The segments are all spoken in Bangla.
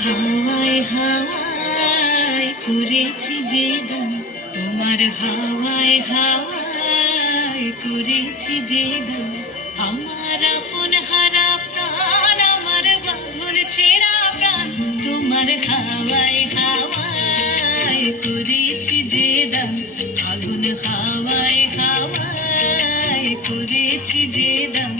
হাওয়ায় হাওয়ায় করেছি যে গান, তোমার হাওয়ায় হাওয়ায় করেছি যে গান। আমার আপন হারা প্রাণ, আমার বাঁধন ছেঁড়া প্রাণ, তোমার হাওয়ায় হাওয়ায় করেছি যে দান। ফাগুন হাওয়ায় হাওয়ায় করেছি যে দান।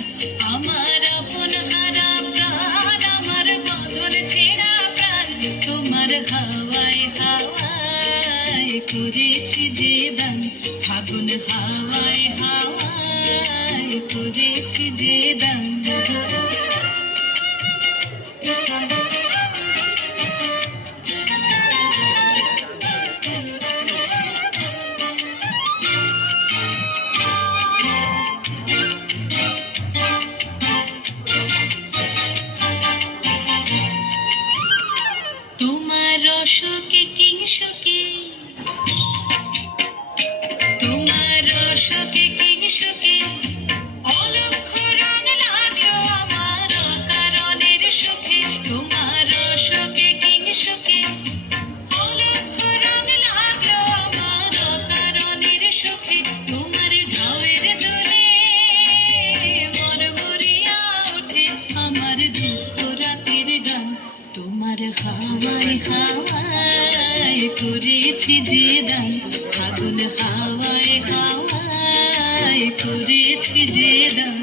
আমার আপন হারা প্রাণ, আমার বাঁধন ছেঁড়া প্রাণ, তোমার হাওয়ায় হাওয়ায় করেছি যে দান। ফাগুন হাওয়ায় হাওয়ায় করেছি যে দান। তোমার রসকে কিংসুকে, তোমার রসকে কিংসুকে অলক্ষ রং লাগলো আমার কারণের সুখে। তোমার রসকে কিংসুকে অলক্ষ রং লাগলো আমার কারণের সুখে। তোমার ঝাউয়ের দোলে মরমরিয়া ওঠে আমার দুঃখ রাতের গান। তোমার হাওয়ায় হাওয়ায় করেছি যে দান। ফাগুন হাওয়ায় হাওয়ায় করেছি যে দান।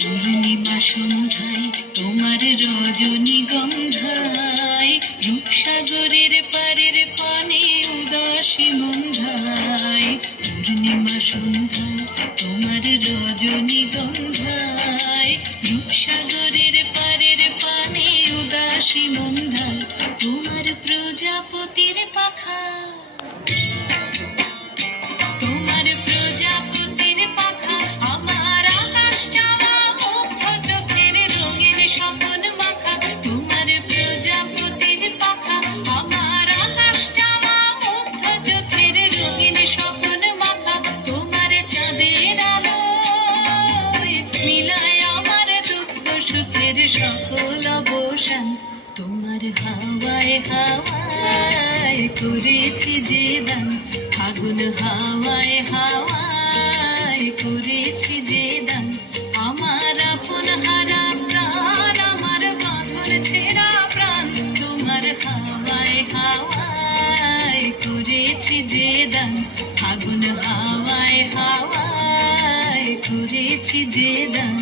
পূর্ণিমা সন্ধ্যায় তোমার রজনীগন্ধায়, রূপসাগরের পারের পানে উদাসী মন্ধায়। পূর্ণিমা সন্ধ্যায় তোমার রজনীগন্ধায়, রূপসাগরের পারের পানে উদাসী মন্ধায়। তোমার প্রজাপতির পাখা, তোমার প্রজাপতির পাখা আমার আকাশ চাওয়া মুগ্ধ চোখের রঙিন স্বপন মাখা। তোমার প্রজাপতির পাখা আমার আকাশ চাওয়া মুগ্ধ চোখের রঙিন স্বপন মাখা। তোমার চাঁদের আলোয় মিলায় আমার দুঃখ সুখের সকল অবসান। তোমার হাওয়ায় হাওয়ায় করেছি যে দান। ফাগুন হাওয়ায় হাওয়ায় করেছি যে দান। আমার আপন হারা প্রাণ, আমার বাঁধন ছেঁড়া প্রাণ, তোমার হাওয়ায় হাওয়ায় করেছি যে দান। ফাগুন হাওয়ায় হাওয়ায় করেছি যে দান।